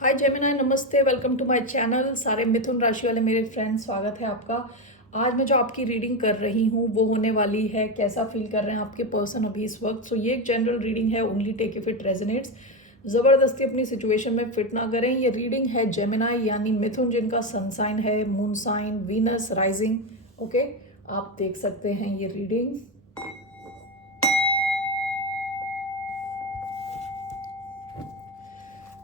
हाय Gemini, नमस्ते। Welcome to my channel. सारे मिथुन राशि वाले मेरे फ्रेंड्स, स्वागत है आपका। आज मैं जो आपकी रीडिंग कर रही हूँ वो होने वाली है कैसा फील कर रहे हैं आपके पर्सन अभी इस वक्त। सो ये एक जनरल रीडिंग है, only take if it resonates. ज़बरदस्ती अपनी सिचुएशन में फिट ना करें। ये रीडिंग है जेमिनाई यानी मिथुन, जिनका सन साइन है moon sign Venus rising. Okay, आप देख सकते हैं ये रीडिंग।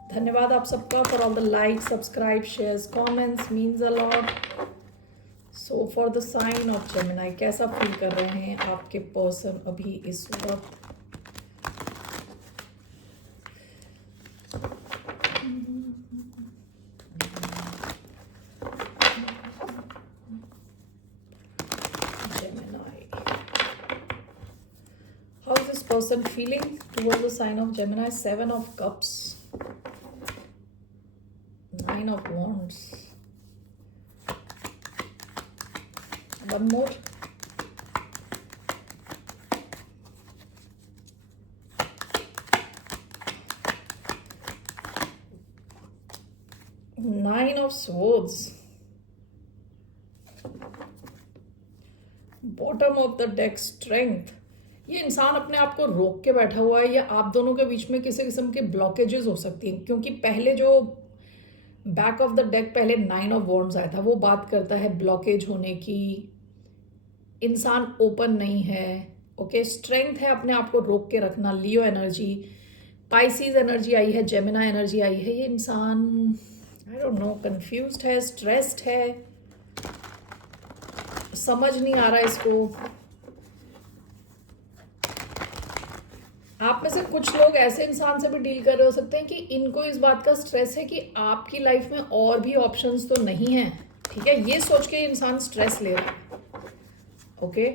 धन्यवाद आप सबका for all the like, subscribe, shares, comments, means a lot. So for the sign of Gemini, कैसा फील कर रहे हैं आपके पर्सन अभी इस वक्त। Gemini, how is this person feeling towards the sign of Gemini? Seven of cups, nine of wands, one more, nine of swords, bottom of the deck, strength. ये इंसान अपने आप को रोक के बैठा हुआ है या आप दोनों के बीच में किसी किस्म के ब्लॉकेजेस हो सकती हैं, क्योंकि पहले जो बैक ऑफ द डेक पहले नाइन ऑफ वॉन्ड्स आया था वो बात करता है ब्लॉकेज होने की। इंसान ओपन नहीं है। ओके, स्ट्रेंथ है अपने आप को रोक के रखना। लियो एनर्जी, पाइसीज एनर्जी आई है, जेमिना एनर्जी आई है। ये इंसान आई डोंट नो, कंफ्यूज्ड है, स्ट्रेस्ड है, समझ नहीं आ रहा इसको। आप में से कुछ लोग ऐसे इंसान से भी डील कर रहे हो सकते हैं कि इनको इस बात का स्ट्रेस है कि आपकी लाइफ में और भी ऑप्शंस तो नहीं है। ठीक है, ये सोच के इंसान स्ट्रेस ले रहा है। ओके,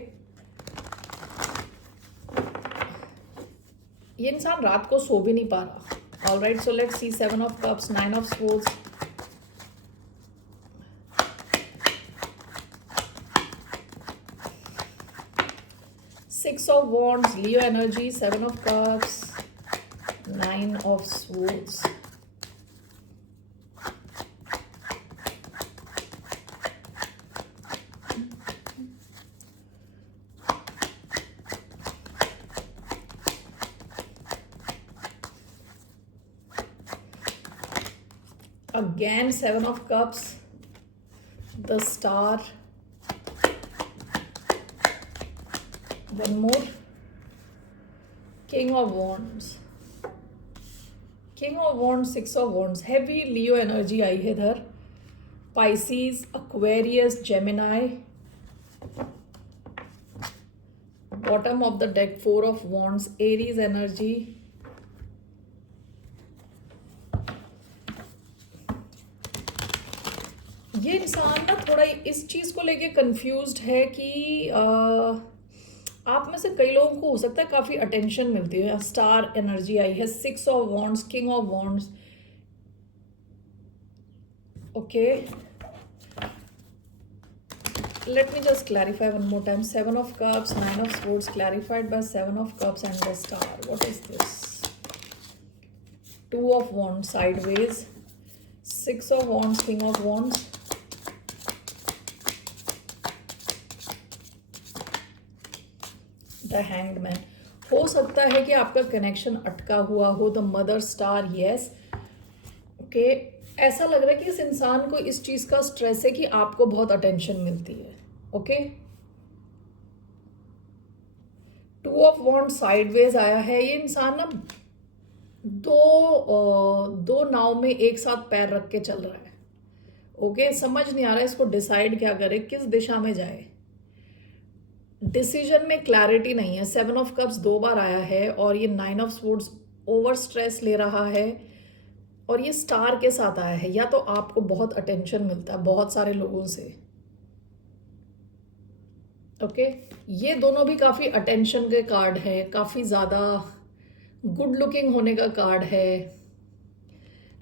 ये इंसान रात को सो भी नहीं पा रहा। All right, so let's see seven of cups, nine of swords, six of wands, Leo energy, seven of cups, nine of swords. Again, seven of cups, the star, one more, king of wands, king of wands, six of wands, heavy Leo energy आई है इधर। Pisces, Aquarius, Gemini, bottom of the deck, four of wands, Aries energy, ये इंसान ना थोड़ा इस चीज़ को लेके confused है कि आप में से कई लोगों को हो सकता है काफ़ी अटेंशन मिलती है। स्टार एनर्जी आई है, six of wands, king of wands. Okay, let me just clarify one more time. Seven of cups, nine of swords, clarified by seven of cups and the star. What is this? Two of wands sideways, six of wands, king of wands, the hanged man. हो सकता है कि आपका connection अटका हुआ हो। The mother star, yes. Okay, ऐसा लग रहा है कि इस इंसान को इस चीज़ का स्ट्रेस है कि आपको बहुत अटेंशन मिलती है। Okay, two of wand sideways आया है। ये इंसान ना दो नाव में एक साथ पैर रख के चल रहा है। ओके, समझ नहीं आ रहा है इसको डिसाइड क्या करे, किस दिशा में जाए। डिसीजन में क्लैरिटी नहीं है। सेवन ऑफ कप्स दो बार आया है और ये nine of swords over stress ले रहा है और ये स्टार के साथ आया है। या तो आपको बहुत अटेंशन मिलता है बहुत सारे लोगों से। ओके, ये दोनों भी काफ़ी अटेंशन के कार्ड है, काफ़ी ज़्यादा गुड लुकिंग होने का कार्ड है।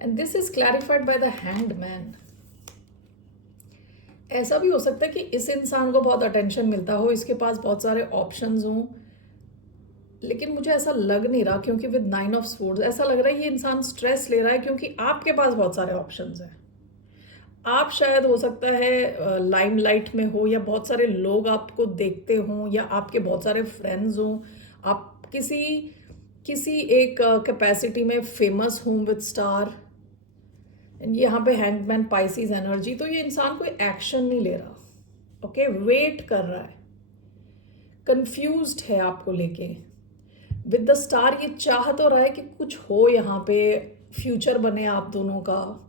And this is clarified by the hanged man. ऐसा भी हो सकता है कि इस इंसान को बहुत अटेंशन मिलता हो, इसके पास बहुत सारे ऑप्शंस हों, लेकिन मुझे ऐसा लग नहीं रहा, क्योंकि विद 9 ऑफ स्वॉर्ड्स ऐसा लग रहा है ये इंसान स्ट्रेस ले रहा है, क्योंकि आपके पास बहुत सारे ऑप्शंस हैं। आप शायद हो सकता है लाइमलाइट में हो, या बहुत सारे लोग आपको देखते हों, या आपके बहुत सारे फ्रेंड्स हों, आप किसी किसी एक कैपेसिटी में फेमस हों विद स्टार। यहाँ पे हैंगमैन, पाइसिस एनर्जी। तो ये इंसान कोई एक्शन नहीं ले रहा, ओके, वेट कर रहा है, कंफ्यूज्ड है आपको लेके। विद द स्टार ये चाह तो रहा है कि कुछ हो यहाँ पे, फ्यूचर बने आप दोनों का।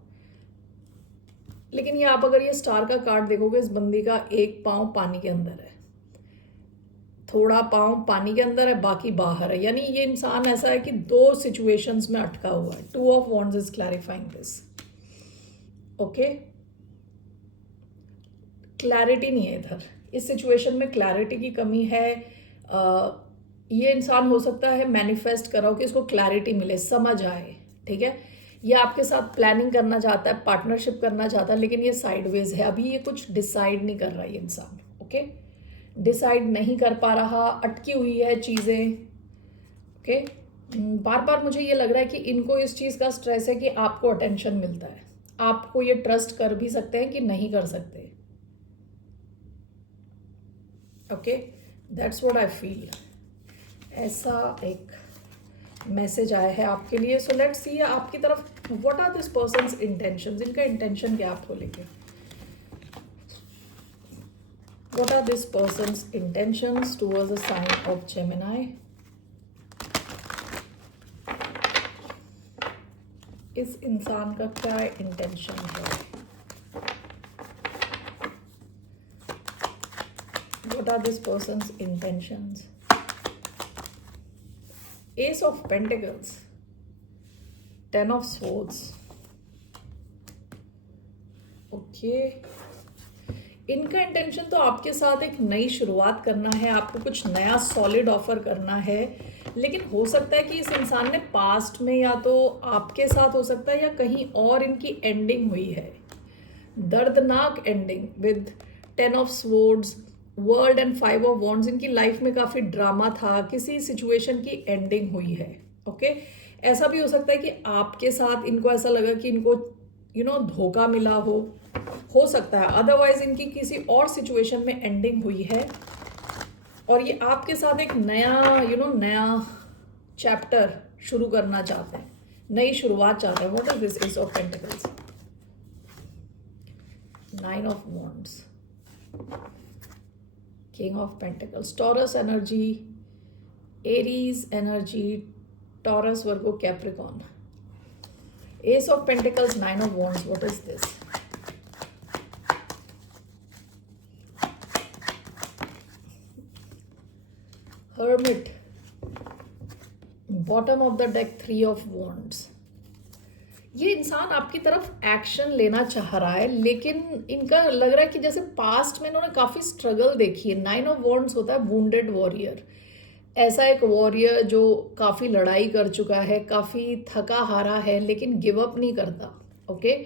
लेकिन ये आप अगर ये स्टार का कार्ड देखोगे, इस बंदी का एक पाँव पानी के अंदर है, थोड़ा पाँव पानी के अंदर है, बाकी बाहर है। यानी ये इंसान ऐसा है कि दो सिचुएशंस में अटका हुआ है। 2 of wands is clarifying this, okay. Clarity नहीं है इधर, इस सिचुएशन में क्लैरिटी की कमी है। ये इंसान हो सकता है मैनिफेस्ट कर रहा हो कि इसको क्लैरिटी मिले, समझ आए, ठीक है। ये आपके साथ प्लानिंग करना चाहता है, पार्टनरशिप करना चाहता है, लेकिन ये साइडवेज है, अभी ये कुछ डिसाइड नहीं कर रहा है ये इंसान, ओके। डिसाइड नहीं कर पा रहा, अटकी हुई है चीज़ें, ओके। बार बार मुझे ये लग रहा है कि इनको इस चीज़ का स्ट्रेस है कि आपको अटेंशन मिलता है, आपको ये ट्रस्ट कर भी सकते हैं कि नहीं कर सकते, okay. That's what I feel. ऐसा एक मैसेज आया है आपके लिए। सो लेट्स सी आपकी तरफ what are this person's intentions. इनका इंटेंशन क्या आपको लेके, what are this person's intentions towards the sign of Gemini. इस इंसान का क्या इंटेंशन है, what are this person's intentions? Ace of Pentacles, 10 of Swords, okay। इनका इंटेंशन तो आपके साथ एक नई शुरुआत करना है, आपको कुछ नया सॉलिड ऑफर करना है। लेकिन हो सकता है कि इस इंसान ने पास्ट में या तो आपके साथ हो सकता है या कहीं और इनकी एंडिंग हुई है, दर्दनाक ending with 10 of swords, world and 5 of wands. इनकी लाइफ में काफ़ी ड्रामा था, किसी सिचुएशन की एंडिंग हुई है, ओके। ऐसा भी हो सकता है कि आपके साथ इनको ऐसा लगा कि इनको धोखा मिला हो सकता है। अदरवाइज इनकी किसी और सिचुएशन में एंडिंग हुई है और ये आपके साथ एक नया नया चैप्टर शुरू करना चाहते हैं, नई शुरुआत चाहते हैं। What is this S of pentacles, 9 of wands, king of pentacles, taurus energy, Aries energy, taurus, Virgo, Capricorn, S of pentacles, 9 of wands. What is this, hermit, bottom of the deck, 3 of wands. ये इंसान आपकी तरफ action लेना चाह रहा है, लेकिन इनका लग रहा है कि जैसे पास्ट में इन्होंने काफ़ी स्ट्रगल देखी है। 9 ऑफ वॉन्ड्स होता है वुंडेड वॉरियर, ऐसा एक वॉरियर जो काफ़ी लड़ाई कर चुका है, काफ़ी थका हारा है, लेकिन गिव अप नहीं करता, okay.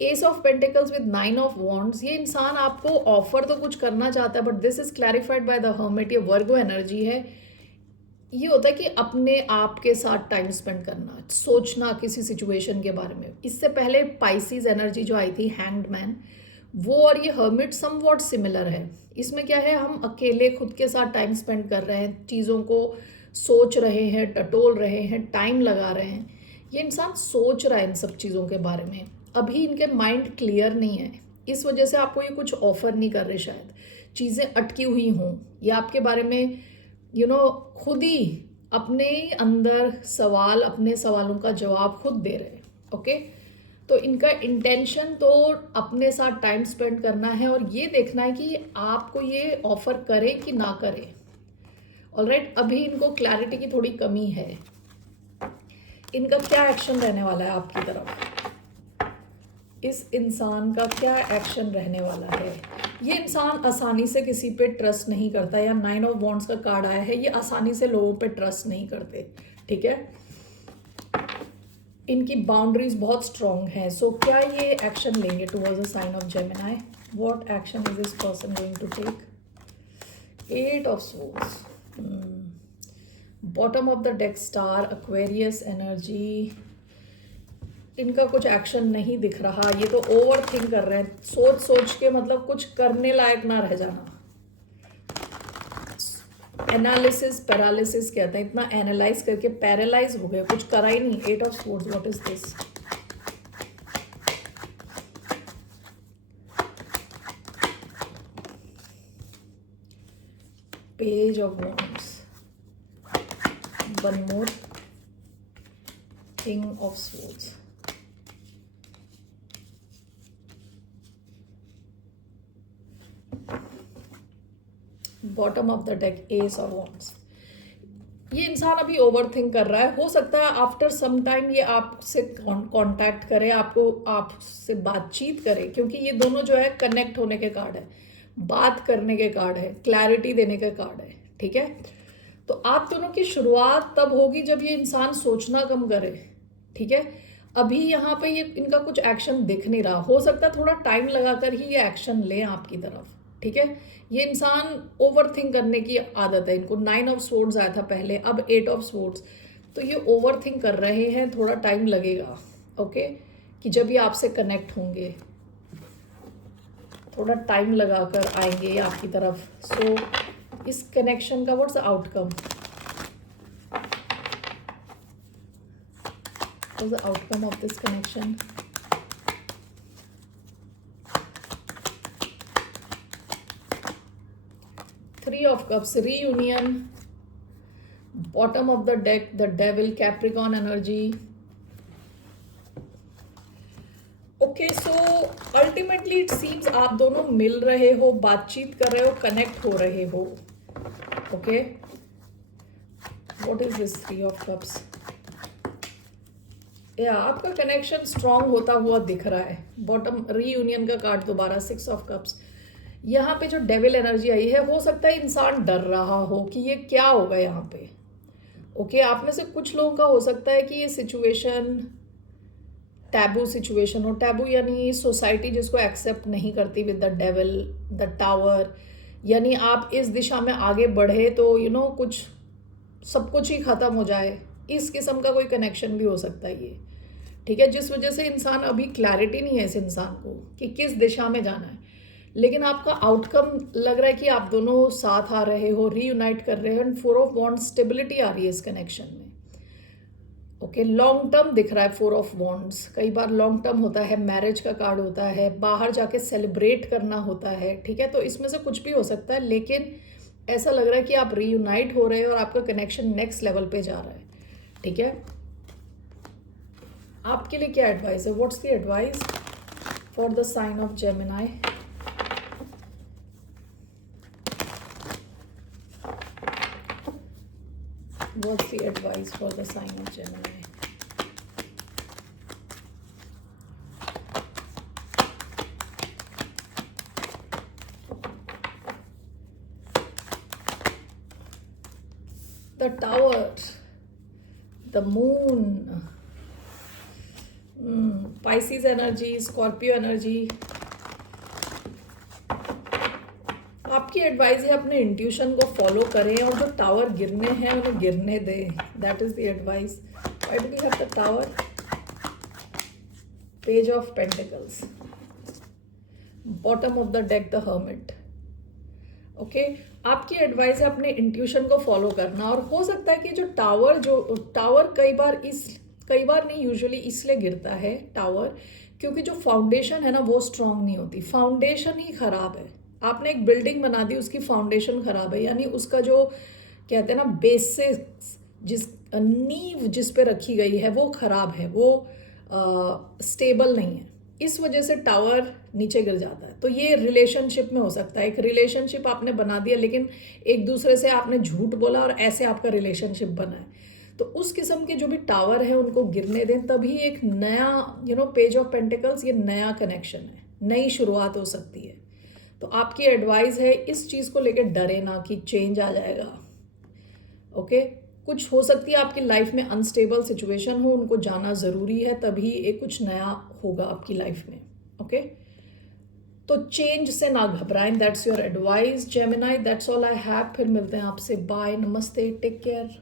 S of pentacles with 9 of wands, ये इंसान आपको ऑफर तो कुछ करना चाहता है, but this is clarified by the hermit. ये वर्गो एनर्जी है। ये होता है कि अपने आप के साथ टाइम स्पेंड करना, सोचना किसी सिचुएशन के बारे में। इससे पहले पाइसिस एनर्जी जो आई थी, हैंग्ड मैन, वो और ये हर्मिट समवॉट सिमिलर है। इसमें क्या है, हम अकेले खुद के साथ टाइम स्पेंड कर रहे हैं, चीज़ों को सोच रहे हैं, टटोल रहे हैं, टाइम लगा रहे हैं। ये इंसान सोच रहा है इन सब चीज़ों के बारे में, अभी इनके माइंड क्लियर नहीं है, इस वजह से आपको ये कुछ ऑफर नहीं कर रहे। शायद चीज़ें अटकी हुई हों, या आपके बारे में खुद ही अपने अंदर सवाल, अपने सवालों का जवाब खुद दे रहे हैं, ओके। तो इनका इंटेंशन तो अपने साथ टाइम स्पेंड करना है और ये देखना है कि आपको ये ऑफर करे कि ना करे, ऑलराइट। अभी इनको क्लैरिटी की थोड़ी कमी है। इनका क्या एक्शन रहने वाला है आपकी तरफ, इस इंसान का क्या एक्शन रहने वाला है। ये इंसान आसानी से किसी पे ट्रस्ट नहीं करता, या 9 ऑफ वॉन्ड्स का कार्ड आया है, ये आसानी से लोगों पे ट्रस्ट नहीं करते, ठीक है। इनकी बाउंड्रीज बहुत स्ट्रॉन्ग हैं। सो क्या ये एक्शन लेंगे towards the sign of Gemini? What action is this person going to take? 8 of swords, bottom of the deck star, Aquarius energy, इनका कुछ एक्शन नहीं दिख रहा, ये तो ओवर थिंक कर रहे हैं, सोच सोच के मतलब कुछ करने लायक ना रह जाना। एनालिसिस पैरालिसिस कहते हैं, इतना एनालाइज करके पैरालाइज हो गए, कुछ करा ही नहीं। Eight of swords, what is this? Page of wands, one more, king of swords, bottom of the deck ace of wands. ये इंसान अभी ओवर थिंक कर रहा है, हो सकता है आफ्टर सम टाइम ये आपसे कांटेक्ट करे, आपको आपसे बातचीत करे, क्योंकि ये दोनों जो है कनेक्ट होने के कार्ड है, बात करने के कार्ड है, क्लैरिटी देने के कार्ड है, ठीक है। तो आप दोनों की शुरुआत तब होगी जब ये इंसान सोचना कम करे, ठीक है। अभी यहाँ पे ये इनका कुछ एक्शन दिख नहीं रहा, हो सकता है थोड़ा टाइम लगाकर ही ये एक्शन लें आपकी तरफ, ठीक है। ये इंसान ओवर थिंक करने की आदत है इनको, 9 ऑफ स्वॉर्ड्स आया था पहले, अब 8 ऑफ स्वॉर्ड्स, तो ये ओवर थिंक कर रहे हैं, थोड़ा टाइम लगेगा, ओके, कि जब ये आपसे कनेक्ट होंगे थोड़ा टाइम लगाकर आएंगे आपकी तरफ। सो इस कनेक्शन का what's the outcome? What's the outcome of this connection? Three of Cups, reunion, bottom of the deck, the devil, Capricorn energy. Okay, so ultimately it seems आप दोनों मिल रहे हो, बातचीत कर रहे हो, कनेक्ट हो रहे हो, okay? What is this Three of Cups? आपका कनेक्शन स्ट्रांग होता हुआ दिख रहा है। बॉटम रीयूनियन का कार्ड दोबारा, 6 ऑफ कप्स। यहाँ पे जो डेविल एनर्जी आई है, हो सकता है इंसान डर रहा हो कि ये क्या होगा यहाँ पे, ओके। आप में से कुछ लोगों का हो सकता है कि ये सिचुएशन टैबू सिचुएशन हो। टैबू यानी सोसाइटी जिसको एक्सेप्ट नहीं करती with the devil, the tower, यानी आप इस दिशा में आगे बढ़े तो कुछ सब कुछ ही खत्म हो जाए, इस किस्म का कोई कनेक्शन भी हो सकता है ये, ठीक है। जिस वजह से इंसान अभी क्लैरिटी नहीं है इस इंसान को कि किस दिशा में जाना है, लेकिन आपका आउटकम लग रहा है कि आप दोनों साथ आ रहे हो, रीयूनाइट कर रहे हो, एंड 4 ऑफ वॉन्ड्स, स्टेबिलिटी आ रही है इस कनेक्शन में, ओके। लॉन्ग टर्म दिख रहा है 4 ऑफ वॉन्ड्स। कई बार लॉन्ग टर्म होता है, मैरिज का कार्ड होता है, बाहर जाके सेलिब्रेट करना होता है, ठीक है। तो इसमें से कुछ भी हो सकता है, लेकिन ऐसा लग रहा है कि आप रीयूनाइट हो रहे हो और आपका कनेक्शन नेक्स्ट लेवल पे जा रहा है, ठीक है। आपके लिए क्या एडवाइस है? What's the advice for the sign of Gemini? What's the advice for the sign of Gemini? The Tower, the Moon, Pisces energy, Scorpio energy. आपकी एडवाइस है अपने इंट्यूशन को फॉलो करें और जो टावर गिरने हैं उन्हें गिरने दें। That is the advice. Why do we have the tower? Page of pentacles, bottom of the deck the hermit, okay. आपकी एडवाइस है अपने इंट्यूशन को फॉलो करना, और हो सकता है कि जो टावर कई बार नहीं, यूजुअली इसलिए गिरता है टावर क्योंकि जो फाउंडेशन है ना वो स्ट्रांग नहीं होती, फाउंडेशन ही खराब है। आपने एक बिल्डिंग बना दी, उसकी फाउंडेशन खराब है, यानी उसका जो कहते हैं ना बेसिस, जिस नींव जिस पे रखी गई है वो खराब है, वो स्टेबल नहीं है, इस वजह से टावर नीचे गिर जाता है। तो ये रिलेशनशिप में हो सकता है, एक रिलेशनशिप आपने बना दिया लेकिन एक दूसरे से आपने झूठ बोला और ऐसे आपका रिलेशनशिप बना है, तो उस किस्म के जो भी टावर है उनको गिरने दें, तभी एक नया पेज ऑफ पेंटिकल्स, ये नया कनेक्शन है, नई शुरुआत हो सकती है। तो आपकी एडवाइस है इस चीज़ को लेकर डरे ना कि चेंज आ जाएगा, ओके। कुछ हो सकती है आपकी लाइफ में अनस्टेबल सिचुएशन हो, उनको जाना ज़रूरी है, तभी एक कुछ नया होगा आपकी लाइफ में, ओके। तो चेंज से ना घबराएं, that's your advice Gemini. That's all I have. फिर मिलते हैं आपसे, बाय, नमस्ते, टेक केयर।